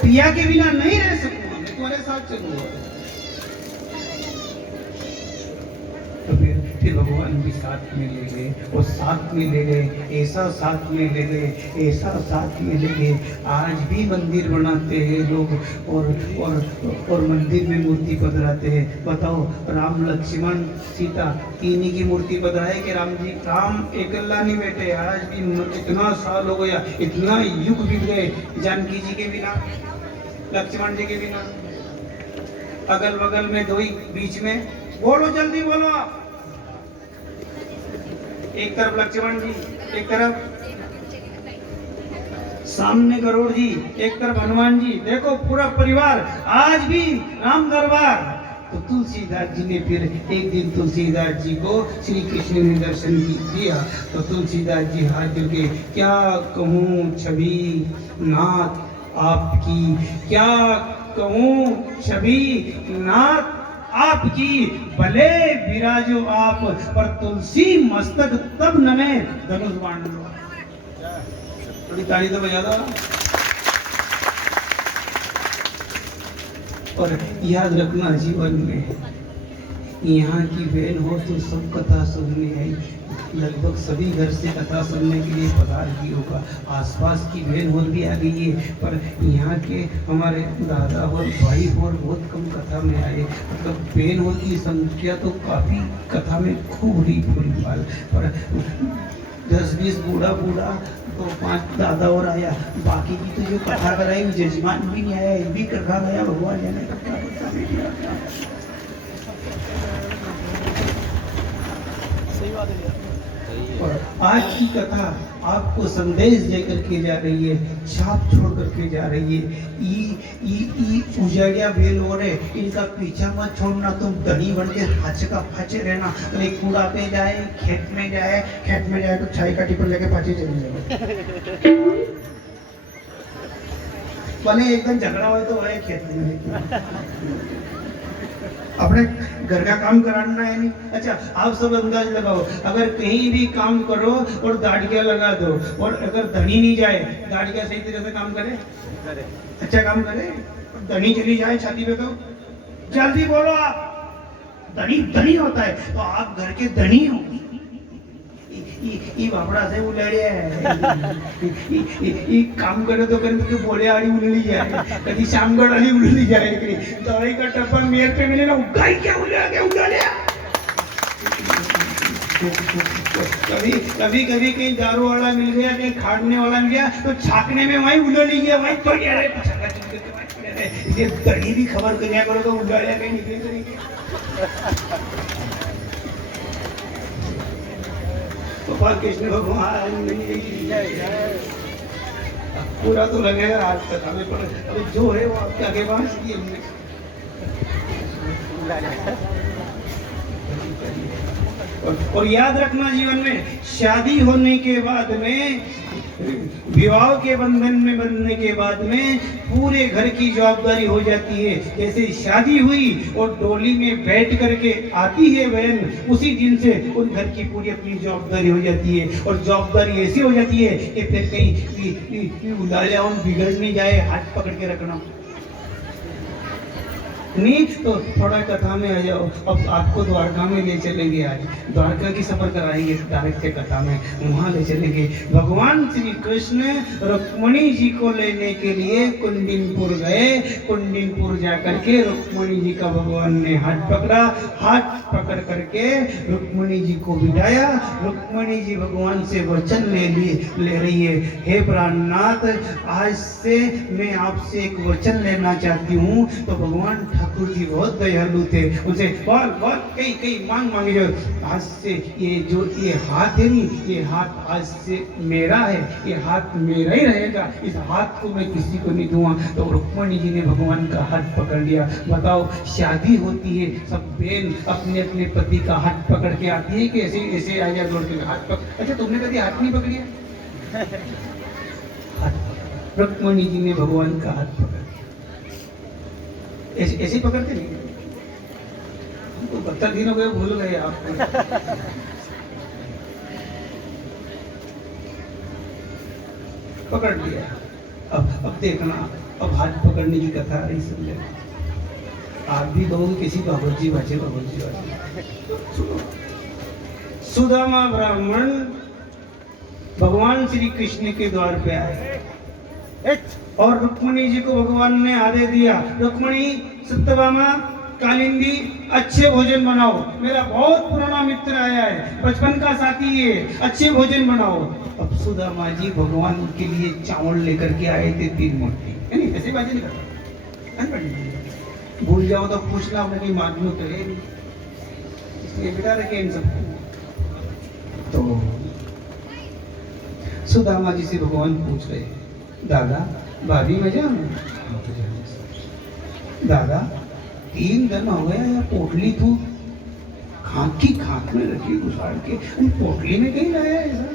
पिया के बिना नहीं रह सकूंगा, मैं तुम्हारे साथ चलूंगा। तो फिर भगवान भी साथ में ले गए और साथ में ले गए, ऐसा साथ में ले गए, ऐसा साथ में ले गए। आज भी मंदिर बनाते हैं लोग और मंदिर में मूर्ति पधराते हैं। बताओ, राम लक्ष्मण सीता तीन की मूर्ति पधराए कि राम एकल्ला नहीं बैठे। आज भी इतना साल हो गया, इतना युग बीत गए, जानकी जी के बिना, लक्ष्मण जी के बिना, अगल बगल में दो ही, बीच में, बोलो जल्दी बोलो आप। एक तरफ लक्ष्मण जी, एक तरफ सामने गरुड़ जी, एक तरफ हनुमान जी, देखो पूरा परिवार। आज भी राम दरबार। तो तुलसीदास जी ने फिर एक दिन तुलसीदास जी को श्री कृष्ण ने दर्शन दिया। तो तुलसीदास जी हाथ जोड़ के, क्या कहूँ छवि नाथ आपकी, क्या कहूँ छवि नाथ आपकी, भले विराजो आप पर तुलसी मस्तक तब नमे धनुष बाण। थोड़ी ताली तो बजा दो। और याद रखना, जीवन में यहाँ की बहन हो तो सब कथा सुनने आई। लगभग सभी घर से कथा सुनने के लिए पधार ही होगा। आसपास की बहन और भी आ गई है, पर यहाँ के हमारे दादा और भाई और बहुत कम कथा में आए। मतलब बहन और की संख्या तो काफ़ी कथा में खूब रही फुलफाल, पर 10-20 बूढ़ा तो 5 दादा और आया। बाकी की तो जो कथा कराई जजमान भी नहीं आया, ये भी कथा गया, भगवान जाने कथा सही बात है। और आज की कथा आपको संदेश देकर के जा रही है, छाप छोड़ करके जा रही है। उजाड़िया बेल हो रहे, इनका पीछा मत छोड़ना, तुम धनी बन के फाचे का फाचे रहना। तो एक कूड़ा पे जाए, खेत में जाए तो छाई काटी पर लेके फाचे चले जाए। भले एकदम झगड़ा हो तो है खेत में, अपने घर का काम कराना है नहीं। अच्छा, आप सब अंदाज लगाओ, अगर कहीं भी काम करो और दाढ़िया लगा दो, और अगर धनी नहीं जाए, दाढ़िया सही तरह से काम करे, अच्छा काम करे, धनी चली जाए छाती पे, तो जल्दी बोलो आप। धनी होता है तो आप घर के धनी हो। ये बाबड़ा से उलड़े है, काम करे तो करे तो बोले आड़ी उलड़ी जाए, कभी शामगढ़ आड़ी उलड़ी जाए, दवाई का टप्पा मेयर पे मिले ना, उगाई क्या उलड़ा। कभी कहीं दारू वाला मिल गया, कहीं खाड़ने वाला मिल गया, तो छाकने में वहीं उलड़ी गया, वहीं पड़ गया। ये धनी भी खबर करिया करो तो उलड़ा कहीं निकले तो नहीं। गोपाल कृष्ण भगवान पूरा तो लगेगा आज कथा में, पर अभी जो है वो आपके आगे बांस की हमने। और याद रखना, जीवन में शादी होने के बाद में, विवाह के बंधन में बंधने के बाद में पूरे घर की जवाबदारी हो जाती है। जैसे शादी हुई और डोली में बैठ करके आती है बहन, उसी दिन से उन घर की पूरी अपनी जवाबदारी हो जाती है। और जवाबदारी ऐसी हो जाती है कि फिर कहीं उलालिया बिगड़ नहीं जाए, हाथ पकड़ के रखना। नहीं तो थोड़ा कथा में आ जाओ। अब आपको द्वारका में ले चलेंगे, आज द्वारका की सफर कराएंगे डायरेक्ट के कथा में, वहाँ ले चलेंगे। भगवान श्री कृष्ण रुक्मणी जी को लेने के लिए कुंडिनपुर गए। कुंडिनपुर जाकर के रुक्मणी जी का भगवान ने हाथ पकड़ा, हाथ पकड़ करके रुक्मणी जी को बिठाया। रुक्मणी जी भगवान से वचन ले रही है, हे प्राणनाथ, आज से मैं आपसे एक वचन लेना चाहती हूँ। तो भगवान ठाकुर जी बहुत दयालु थे, उनसे बहुत कई मांग मांगी। जो आज से ये हाथ है नहीं, ये हाथ आज से मेरा है, ये हाथ मेरा ही रहेगा, इस हाथ को मैं किसी को नहीं दूंगा। तो रुक्मणी जी ने भगवान का हाथ पकड़ लिया। बताओ, शादी होती है, सब बहन अपने अपने पति का हाथ पकड़ के आती है कि ऐसे ऐसे आ जाए जोड़ के हाथ पकड़। अच्छा, तुमने कभी हाथ नहीं पकड़िया? रुक्मणी जी ने भगवान का हाथ पकड़, ऐसे पकड़ते नहीं तो 72 दिन हो गए, भूल गए आपको। पकड़ लिया। अब देखना, अब हाथ पकड़ने की कथा आ रही, समझे? आप भी कहोगे किसी बाबूजी बाजे सुनो। सुदामा ब्राह्मण भगवान श्री कृष्ण के द्वार पे आए और रुक्मणी जी को भगवान ने आदेश दिया, रुक्मणी, सत्यभामा, कालिंदी, अच्छे भोजन बनाओ। मेरा बहुत पुराना मित्र आया है, बचपन का साथी है, अच्छे भोजन बनाओ। अब सुदामा जी भगवान के लिए चावल लेकर के आए थे 3 मुट्ठी। नहीं, ऐसे बातें नहीं करता, भूल जाओ तो पूछना, अपनी मालूम तो है नहीं, इसलिए बिठा रखे इन सबको। तो सुदामा जी से भगवान पूछ रहे, दादा भाभी में जाऊं? दादा 3 दिन हो गया यार, पोटली तू खाक की खाक में रखी घुसाड़ के, पोटली में कहीं लाया ऐसा?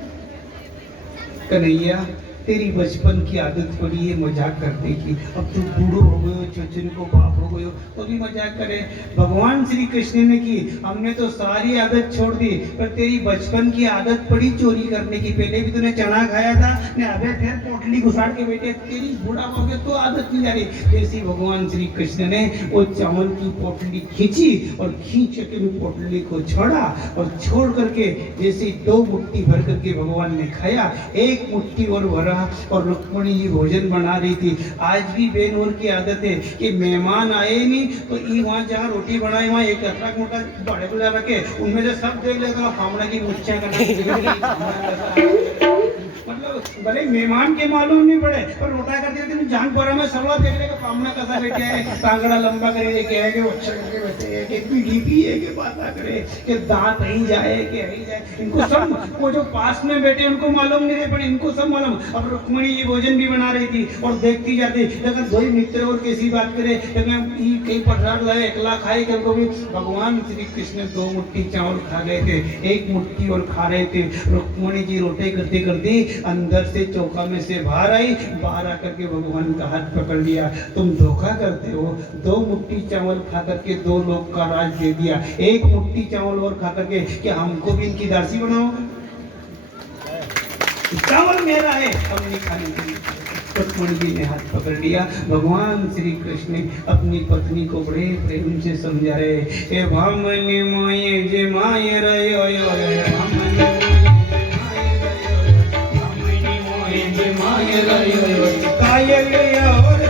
कन्हैया, तेरी बचपन की आदत पड़ी है मजाक करने की, अब तू बूढ़ो हो गए हो, चचन को बाप हो गए हो, तो भी मजाक करे। भगवान श्री कृष्ण ने की, हमने तो सारी आदत छोड़ दी, पर तेरी बचपन की आदत पड़ी चोरी करने की। पहले भी तूने चना खाया था ने, अबे फिर पोटली घुसाड़ के बैठे, तेरी बूढ़ा हो गया तो आदत नहीं जा रही। जैसे भगवान श्री कृष्ण ने वो चावल की पोटली खींची और खींच के पोटली को छोड़ा, और छोड़ करके जैसे 2 मुट्ठी भर करके भगवान ने खाया, 1 मुट्ठी और भरा। और रुक्मणी जी भोजन बना रही थी। आज भी बेनूर की आदत है कि मेहमान आए नहीं तो वहाँ जहाँ रोटी बनाए वहाँ एक अतरक मोटा बड़े गुला रखे, उनमें से सब देख लेता फामड़ा की मुच्छा करना। मतलब भले मेहमान के मालूम नहीं पड़े, पर रोटा कर दिया तो जान पड़ा में सबला देख लेगा फामड़ा कैसा बैठे है, टांगड़ा लंबा करे के है कि अच्छा करके बैठे है कि पीढ़ी पी है कि बात करे कि दांत नहीं जाए कि नहीं जाए, इनको सब, वो जो पास में बैठे उनको मालूम नहीं रहे, पर इनको सब मालूम। अब रुक्मणी जी भोजन भी बना रही थी और देखती जाती, लेकिन 2 मित्र और कैसी बात करे, लेकिन कई पठार लाए एकला खाए कि भी भगवान श्री कृष्ण 2 मुट्ठी चावल खा गए थे, 1 मुट्ठी और खा रहे थे। रुक्मणी जी रोटे करते करते अंदर से चौका में से बाहर आई, बाहर आकर के भगवान का हाथ पकड़ लिया, तुम धोखा करते हो, 2 मुट्ठी चावल खा करके 2 लोग का राज दे दिया, 1 मुट्ठी चावल और खा करके क्या हमको भी इनकी दासी बनाओगे? चावल मेरा है, हम नहीं खाने। रुक्मणी जी ने हाथ पकड़ लिया। भगवान श्री कृष्ण अपनी पत्नी को बड़े प्रेम से समझा रहे, हे भामनी मोये जे माय रयो यो, भामनी मोये जे माय रयो यो, कायल और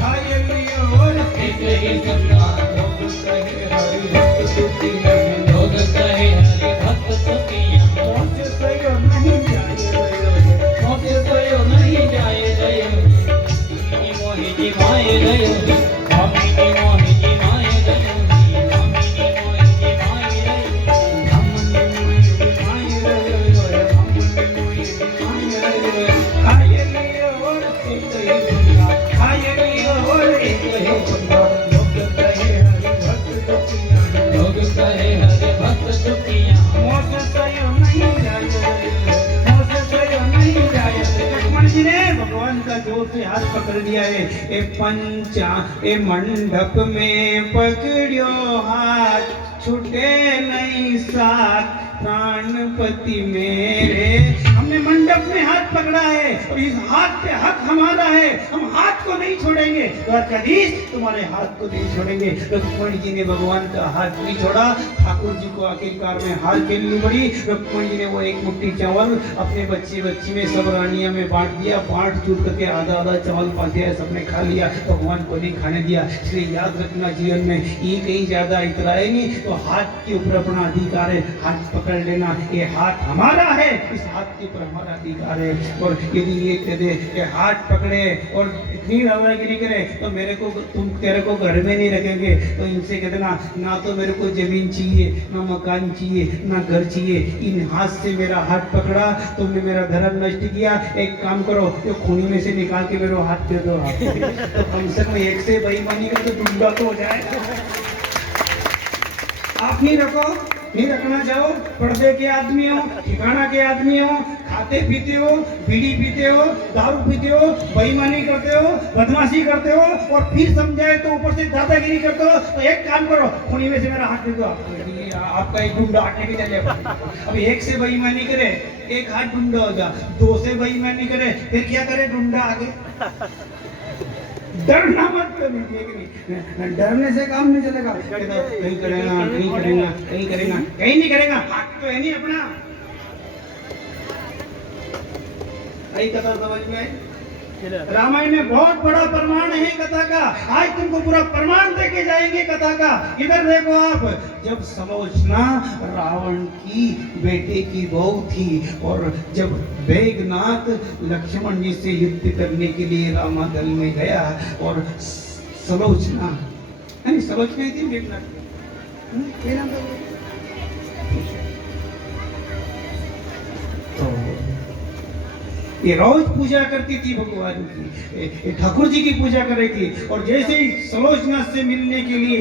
कायल और लोग कहे हरि भक्त सुखिया, लोग कहे हरि भक्त सुखिया, मोक्ष सयो नहीं जाए रयो, मोक्ष सयो नहीं जाए रयो, मोहि जी माय रयो, भामिनी मोहि जी माय रयो, भामिनी मोहि जी माय रयो, भामिनी मोहि जी माय रयो, भामिनी मोहि जी माय रयो, खायली और एक ही बंदा, खायली और एक ही बंदा, लोग कहे हरि भक्त सुखिया, लोग कहे हरि भक्त सुखिया, मोक्ष सयो नहीं जाए रयो, मोक्ष सयो नहीं जाए। लक्ष्मण जी ने भगवान का जोर से हाथ पकड़ लिया है। ए पंचा ए मंडप में पकड़ियो हाथ, छूटे नहीं साथ, प्राणपति मेरे। हमने मंडप में हाथ पकड़ा है और इस हाथ पे हक हमारा है, हम हाथ को नहीं छोड़ेंगे। द्वारकाधीश तुम्हारे हाथ को नहीं छोड़ेंगे। रुक्मणी जी ने भगवान का हाथ नहीं छोड़ा। ठाकुर जी को आखिरकार में हार खेलनी पड़ी। रुक्मणी जी ने वो एक मुट्ठी चावल अपने बच्ची में सब रानिया में बांट दिया। बांट चूट करके आधा आधा चावल पाते सबने खा लिया, भगवान को नहीं खाने दिया। इसलिए याद रखना जीवन में ये कहीं ज्यादा इतराए नहीं तो हाथ के ऊपर अपना अधिकार है, हाथ पकड़ लेना। ये हाथ हमारा है, इस हाथ के ऊपर हमारा अधिकार है। और यदि ये कह दे कि हाथ पकड़े और इतनी रावणागिरी करे तो तेरे को घर में नहीं रखेंगे, तो इनसे कह देना ना तो मेरे को जमीन चाहिए, ना मकान चाहिए, ना घर चाहिए। इन हाथ से मेरा हाथ पकड़ा, तुमने मेरा धर्म नष्ट किया। एक काम करो, ये खूनी में से निकाल के मेरे हाथ दे दो। तो कम से कम एक से बेईमानी का तो डूबा तो हो जाएगा। आप नहीं रखो, नहीं रखना चाहो, पर्दे के आदमी हो, ठिकाना के आदमी हो, खाते पीते हो, बीड़ी पीते हो, दारू पीते हो, बेईमानी करते हो, बदमाशी करते हो और फिर समझाए तो ऊपर से दादागिरी करते हो, तो एक काम करो, खूनी में से मेरा हाथ दे दो। आपका एक गुंडा हाथ लेके चले। अब एक से बेईमानी करे, एक हाथ गुंडा हो जा। दो से बेईमानी करे, फिर क्या करे? गुंडा आगे। डरना मत करो, डरने से काम नहीं चलेगा। कहीं करेगा, नहीं करेगा, कहीं करेगा, कहीं नहीं करेगा। हाथ तो है नहीं अपना। आई कथा समझ में आई? रामायण में बहुत बड़ा प्रमाण है कथा का। आज तुमको पूरा प्रमाण देके जाएंगे कथा का। इधर देखो आप, जब समोचना रावण की बेटे की बहू थी और जब मेघनाथ लक्ष्मण जी से युद्ध करने के लिए रामादल में गया और समोचना थी मेघनाथ ये रोज पूजा करती थी भगवान की, ठाकुर जी की पूजा कर रही थी। और जैसे ही सलोचना से मिलने के लिए